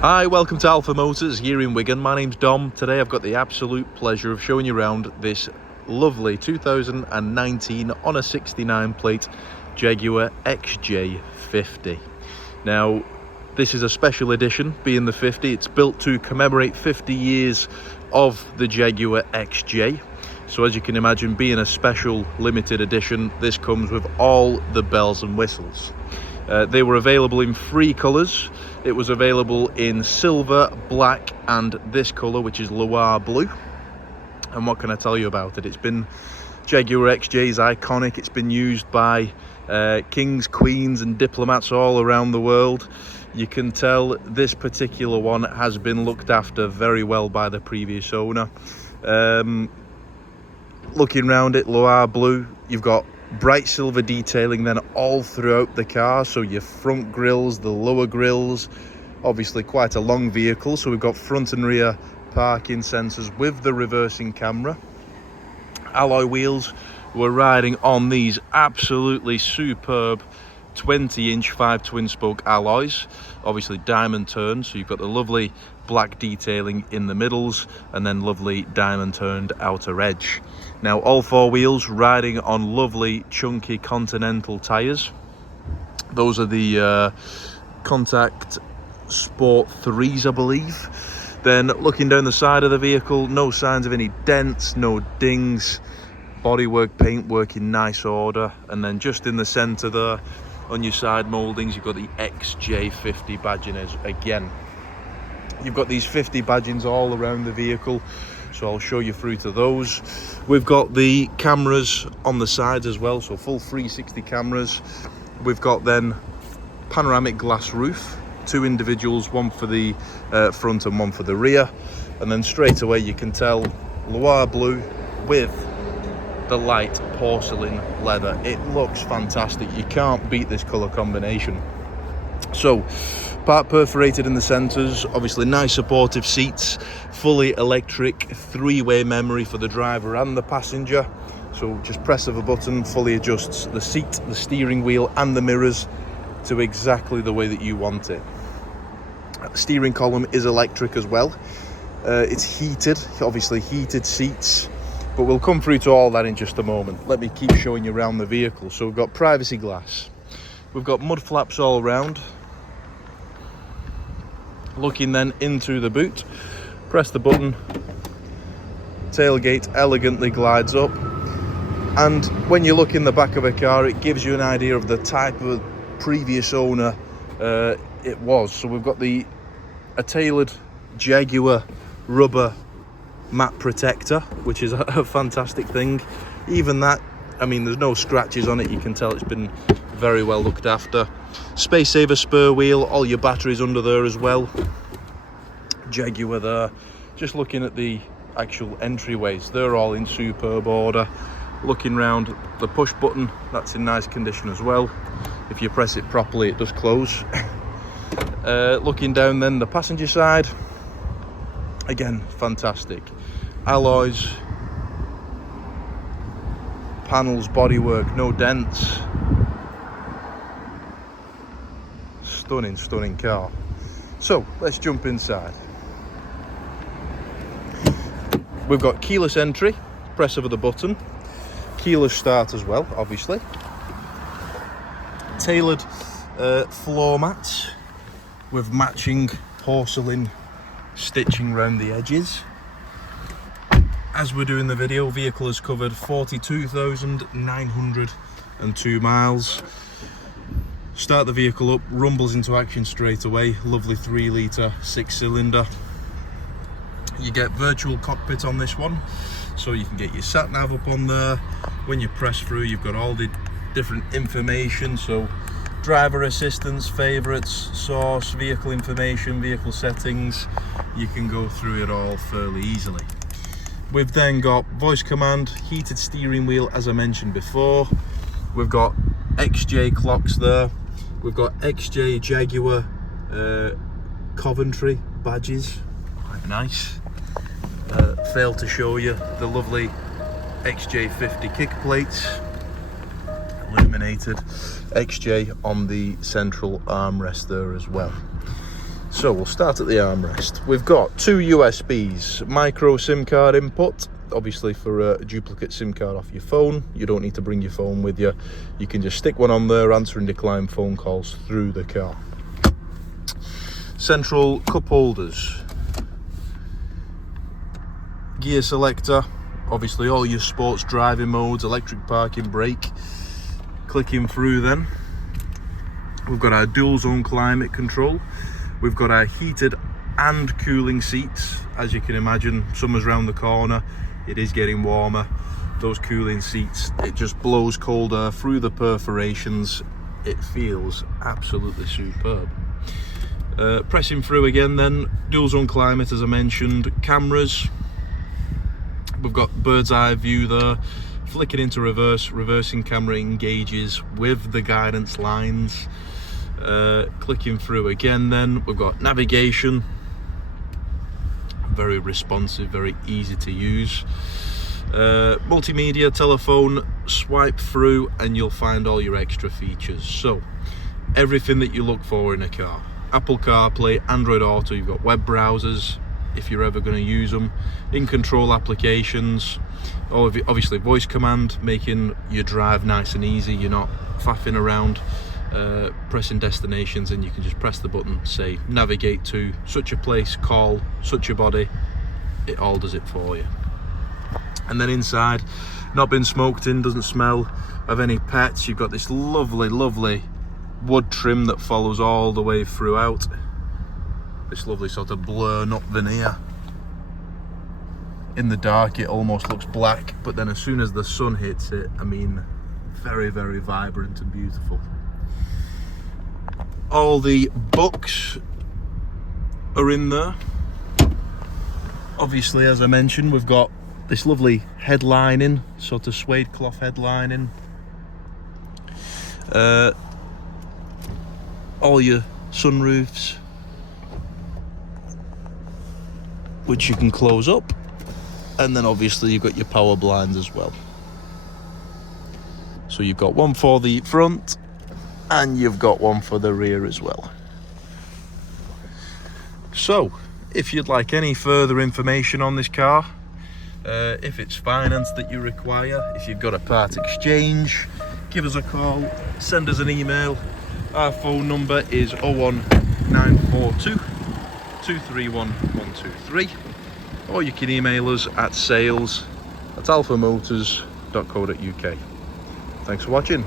Hi, welcome to Alpha Motors here in Wigan. My name's Dom. Today I've got the absolute pleasure of showing you around this lovely 2019 on a 69 plate Jaguar XJ50. Now, this is a special edition, being the 50. It's built to commemorate 50 years of the Jaguar XJ. So as you can imagine, being a special limited edition, this comes with all the bells and whistles. They were available in 3 colours. It was available in silver, black and this colour, which is Loire blue. And what can I tell you about it? It's been Jaguar XJ's iconic. It's been used by kings, queens and diplomats all around the world. You can tell this particular one has been looked after very well by the previous owner. Looking around it, Loire blue, you've got bright silver detailing then all throughout the car, so your front grills, the lower grills, obviously quite a long vehicle, so we've got front and rear parking sensors with the reversing camera. Alloy wheels, we're riding on these absolutely superb 20-inch 5 twin spoke alloys, obviously diamond turned, so you've got the lovely black detailing in the middles and then lovely diamond turned outer edge. Now all 4 wheels riding on lovely chunky Continental tyres. Those are the Contact Sport 3s, I believe. Then looking down the side of the vehicle, no signs of any dents, no dings, bodywork, paintwork in nice order. And then just in the centre there, on your side mouldings, you've got the XJ50 badging again. You've got these 50 badgings all around the vehicle, so I'll show you through to those. We've got the cameras on the sides as well, so full 360 cameras. We've got then panoramic glass roof, 2 individuals, one for the front and one for the rear. And then straight away you can tell Loire blue with the light porcelain leather. It looks fantastic. You can't beat this colour combination. So part perforated in the centres, obviously nice supportive seats, fully electric 3-way memory for the driver and the passenger. So just press of a button, fully adjusts the seat, the steering wheel and the mirrors to exactly the way that you want it. The steering column is electric as well. It's heated, obviously heated seats, but we'll come through to all that in just a moment. Let me keep showing you around the vehicle. So we've got privacy glass. We've got mud flaps all around. Looking then into the boot, press the button, tailgate elegantly glides up, and when you look in the back of a car, it gives you an idea of the type of previous owner it was. So we've got a tailored Jaguar rubber mat protector, which is a fantastic thing. Even that, I mean, there's no scratches on it. You can tell it's been very well looked after. Space saver spur wheel, all your batteries under there as well. Jaguar there. Just looking at the actual entryways, they're all in superb order. Looking round, the push button, that's in nice condition as well. If you press it properly, it does close. Looking down then the passenger side, again, fantastic. Alloys, panels, bodywork, no dents. Stunning car. So let's jump inside. We've got keyless entry, press of the button, keyless start as well, obviously. Tailored floor mats with matching porcelain stitching around the edges. As we're doing the video, vehicle has covered 42,902 miles. Start the vehicle up, rumbles into action straight away. Lovely 3-litre 6-cylinder. You get virtual cockpit on this one, so you can get your sat nav up on there. When you press through, you've got all the different information, so driver assistance, favourites, source, vehicle information, vehicle settings. You can go through it all fairly easily. We've then got voice command, heated steering wheel as I mentioned before. We've got XJ clocks there. We've got XJ Jaguar Coventry badges, quite nice. Failed to show you the lovely XJ50 kick plates, illuminated XJ on the central armrest there as well. So we'll start at the armrest. We've got two USBs, micro SIM card input, obviously for a duplicate SIM card off your phone. You don't need to bring your phone with you. You can just stick one on there, answer and decline phone calls through the car. Central cup holders. Gear selector, obviously all your sports driving modes, electric parking brake. Clicking through then, we've got our dual zone climate control. We've got our heated and cooling seats. As you can imagine, summer's round the corner, it is getting warmer. Those cooling seats, it just blows cold air through the perforations. It feels absolutely superb. Pressing through again then, dual zone climate as I mentioned, cameras. We've got bird's eye view there, flicking into reverse, reversing camera engages with the guidance lines. Clicking through again then, we've got navigation, very responsive, very easy to use. Multimedia, telephone, swipe through and you'll find all your extra features. So everything that you look for in a car. Apple CarPlay, Android Auto, you've got web browsers if you're ever going to use them, in control applications, obviously voice command, making your drive nice and easy. You're not faffing around pressing destinations, and you can just press the button, say navigate to such a place, call such a body. It all does it for you. And then inside, not been smoked in, doesn't smell of any pets. You've got this lovely wood trim that follows all the way throughout. This lovely sort of blur nut veneer. In the dark it almost looks black, but then as soon as the sun hits it, I mean, very vibrant and beautiful. All the books are in there. Obviously, as I mentioned, we've got this lovely headlining, sort of suede cloth headlining. All your sunroofs, which you can close up, and then obviously you've got your power blinds as well. So you've got one for the front and you've got one for the rear as well. So if you'd like any further information on this car, if it's finance that you require, if you've got a part exchange, give us a call, send us an email. Our phone number is 01942 231 123, or you can email us at sales@alphamotors.co.uk. Thanks for watching.